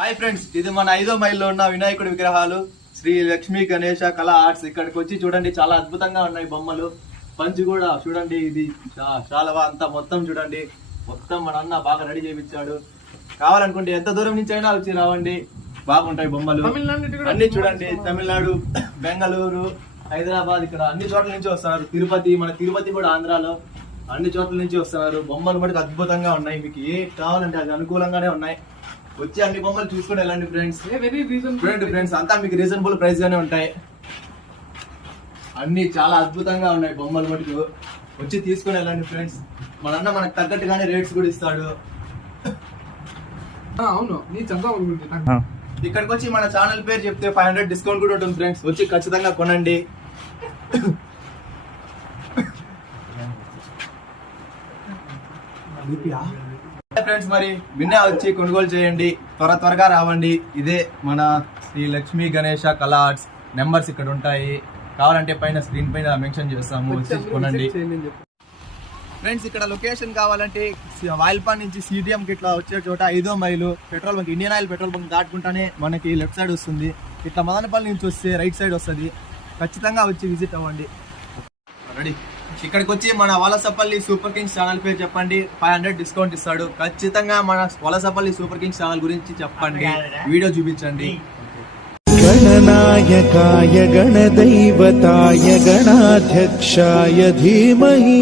Hi friends, ఇది మన 5వ మైల్లో ఉన్న వినాయకుడి విగ్రహాలు శ్రీ లక్ష్మీ గణేష కళా ఆర్ట్స్. ఇక్కడికి వచ్చి చూడండి, చాలా అద్భుతంగా ఉన్నాయి బొమ్మలు. పంచి కూడా చూడండి, ఇది చాలా అంతా మొత్తం చూడండి, మొత్తం మన అన్న బాగా రెడీ చేయించాడు. కావాలనుకుంటే ఎంత దూరం నుంచి అయినా వచ్చి రావండి, బాగుంటాయి బొమ్మలు అన్ని చూడండి. తమిళనాడు, బెంగళూరు, హైదరాబాద్, ఇక్కడ అన్ని చోట్ల నుంచి వస్తున్నారు. తిరుపతి, మన తిరుపతి కూడా ఆంధ్రాలో, అన్ని చోట్ల నుంచి వస్తున్నారు. బొమ్మలు మటుకు అద్భుతంగా ఉన్నాయి, మీకు ఏ కావాలంటే అది అనుకూలంగానే ఉన్నాయి. వచ్చి అన్ని బొమ్మలు చూసుకుని వెళ్ళండి ఫ్రెండ్స్. ఫ్రెండ్స్ అంతా మీకు రీజనబుల్ ప్రైస్ గానే ఉంటాయి. అన్ని చాలా అద్భుతంగా ఉన్నాయి బొమ్మలు మటుకు, వచ్చి తీసుకుని వెళ్ళండి ఫ్రెండ్స్. మన అన్న మనకు తగ్గట్టుగానే రేట్స్ కూడా ఇస్తాడు. అవును, ఇక్కడికి వచ్చి మన ఛానల్ పేరు చెప్తే 500 డిస్కౌంట్ కూడా ఉంటుంది ఫ్రెండ్స్. వచ్చి ఖచ్చితంగా కొనండి. ఫ్రెండ్స్ మరి విన్నా వచ్చి కొనుగోలు చేయండి, త్వరగా రావండి. ఇదే మన శ్రీ లక్ష్మీ గణేష కళా ఆర్ట్స్. నెంబర్స్ ఇక్కడ ఉంటాయి, కావాలంటే పైన స్క్రీన్ పైన మెన్షన్ చేస్తాము, వచ్చి కొనండి ఫ్రెండ్స్. ఇక్కడ లొకేషన్ కావాలంటే వాయిల్పాన్ నుంచి CDM కి ఇట్లా వచ్చే చోట 5వ mile petrol bunk, Indian oil petrol bunk దాటుకుంటానే మనకి లెఫ్ట్ సైడ్ వస్తుంది. ఇట్లా మదనపల్లి నుంచి వస్తే రైట్ సైడ్ వస్తుంది. ఖచ్చితంగా వచ్చి విజిట్ అవ్వండి. రెడీ. ఇక్కడికి వచ్చి మన వలసపల్లి సూపర్ కింగ్స్ ఛానల్ పేరు చెప్పండి, 500 డిస్కౌంట్ ఇస్తాడు. ఖచ్చితంగా మన వలసపల్లి సూపర్ కింగ్స్ ఛానల్ గురించి చెప్పండి, వీడియో చూపించండి. గణనాయకాయ గణదైవతాయ గణాధ్యక్షాయ ధీమహి